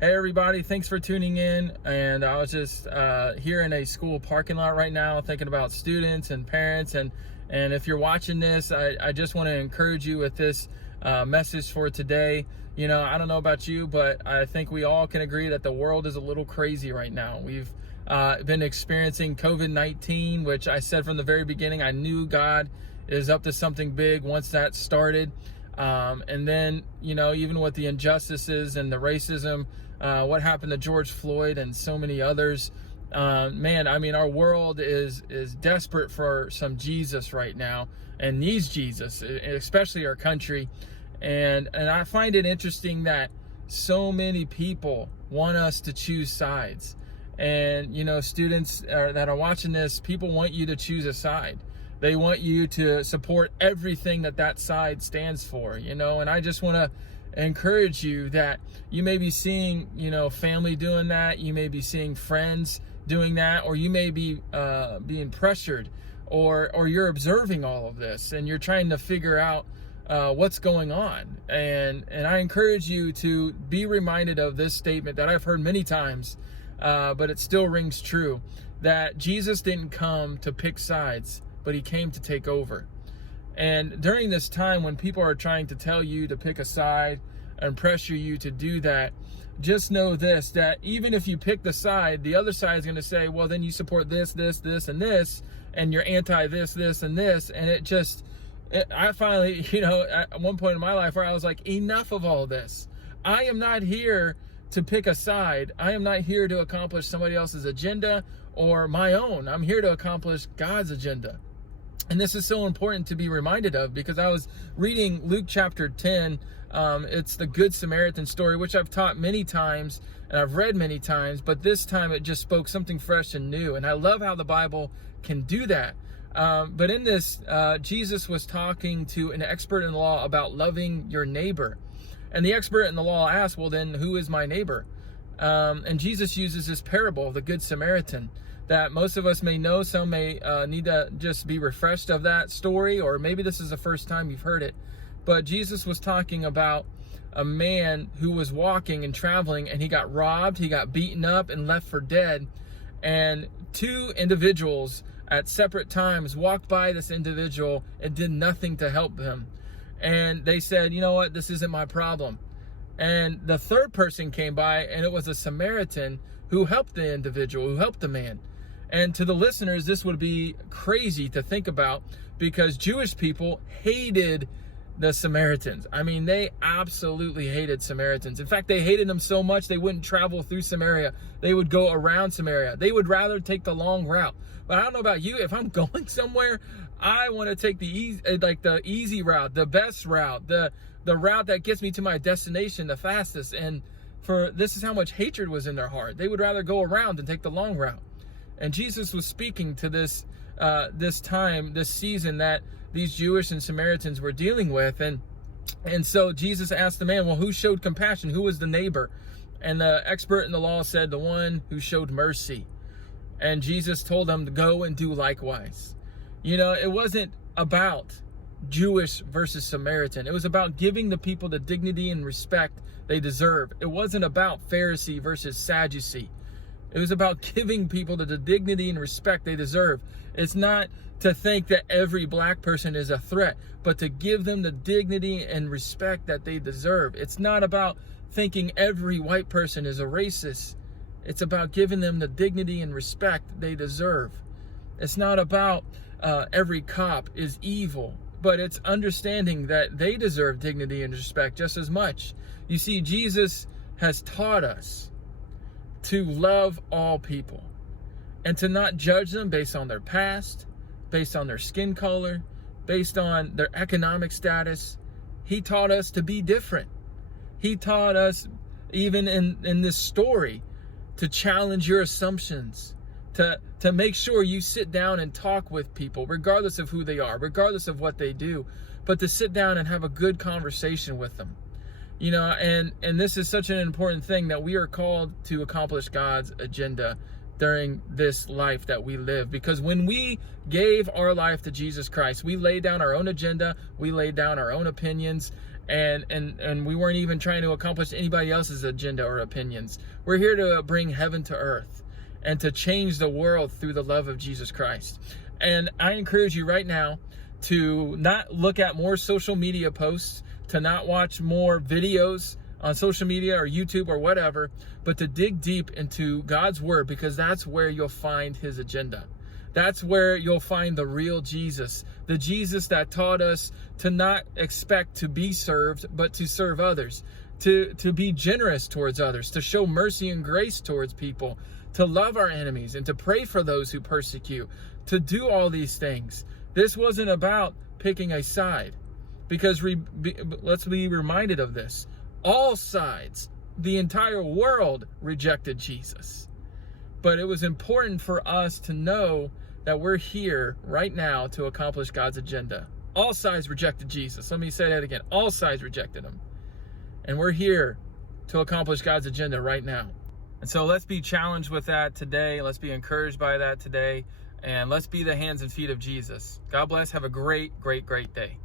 Hey everybody, thanks for tuning in. And I was just here in a school parking lot right now thinking about students and parents. And if you're watching this, I just want to encourage you with this message for today. You know, I don't know about you, but I think we all can agree that the world is a little crazy right now. We've been experiencing COVID-19, which I said from the very beginning, I knew God is up to something big once that started. And then, you know, even with the injustices and the racism, what happened to George Floyd and so many others, man, I mean, our world is desperate for some Jesus right now and needs Jesus, especially our country. And I find it interesting that so many people want us to choose sides. And, you know, students that are watching this, people want you to choose a side. They want you to support everything that side stands for, you know, and I just want to encourage you that you may be seeing, you know, family doing that, you may be seeing friends doing that, or you may be being pressured, or you're observing all of this and you're trying to figure out what's going on. And I encourage you to be reminded of this statement that I've heard many times, but it still rings true, that Jesus didn't come to pick sides, but he came to take over. And during this time when people are trying to tell you to pick a side and pressure you to do that, just know this, that even if you pick the side, the other side is going to say, well, then you support this, this, this, and this, and you're anti this, this, and this. And I finally, you know, at one point in my life where I was like, enough of all this. I am not here to pick a side. I am not here to accomplish somebody else's agenda or my own. I'm here to accomplish God's agenda. And this is so important to be reminded of, because I was reading Luke chapter 10. It's the Good Samaritan story, which I've taught many times and I've read many times, but this time it just spoke something fresh and new. And I love how the Bible can do that. But in this, Jesus was talking to an expert in the law about loving your neighbor. And the expert in the law asked, well, then who is my neighbor? And Jesus uses this parable of the Good Samaritan that most of us may know. Some may need to just be refreshed of that story, or maybe this is the first time you've heard it. But Jesus was talking about a man who was walking and traveling, and he got robbed, he got beaten up and left for dead. And two individuals at separate times walked by this individual and did nothing to help him. And they said, you know what, this isn't my problem. And the third person came by, and it was a Samaritan who helped the individual, who helped the man. And to the listeners, this would be crazy to think about, because Jewish people hated the Samaritans. I mean, they absolutely hated Samaritans. In fact, they hated them so much they wouldn't travel through Samaria. They would go around Samaria. They would rather take the long route. But I don't know about you. If I'm going somewhere, I want to take the easy route, the best route, the route that gets me to my destination the fastest. And this is how much hatred was in their heart. They would rather go around than take the long route. And Jesus was speaking to this season that these Jewish and Samaritans were dealing with. And so Jesus asked the man, well, who showed compassion? Who was the neighbor? And the expert in the law said, the one who showed mercy. And Jesus told them to go and do likewise. You know, it wasn't about Jewish versus Samaritan. It was about giving the people the dignity and respect they deserve. It wasn't about Pharisee versus Sadducee. It was about giving people the dignity and respect they deserve. It's not to think that every black person is a threat, but to give them the dignity and respect that they deserve. It's not about thinking every white person is a racist. It's about giving them the dignity and respect they deserve. It's not about every cop is evil, but it's understanding that they deserve dignity and respect just as much. You see, Jesus has taught us to love all people and to not judge them based on their past, based on their skin color, based on their economic status. He taught us to be different. He taught us, even in this story, to challenge your assumptions, to make sure you sit down and talk with people, regardless of who they are, regardless of what they do, but to sit down and have a good conversation with them. You know, and this is such an important thing, that we are called to accomplish God's agenda during this life that we live. Because when we gave our life to Jesus Christ, we laid down our own agenda, we laid down our own opinions, and we weren't even trying to accomplish anybody else's agenda or opinions. We're here to bring heaven to earth and to change the world through the love of Jesus Christ. And I encourage you right now to not look at more social media posts, to not watch more videos on social media or YouTube or whatever, but to dig deep into God's word, because that's where you'll find his agenda. That's where you'll find the real Jesus, the Jesus that taught us to not expect to be served, but to serve others, to be generous towards others, to show mercy and grace towards people, to love our enemies and to pray for those who persecute, to do all these things. This wasn't about picking a side, because let's be reminded of this. All sides, the entire world rejected Jesus. But it was important for us to know that we're here right now to accomplish God's agenda. All sides rejected Jesus. Let me say that again. All sides rejected him. And we're here to accomplish God's agenda right now. And so let's be challenged with that today. Let's be encouraged by that today. And let's be the hands and feet of Jesus. God bless. Have a great, great, great day.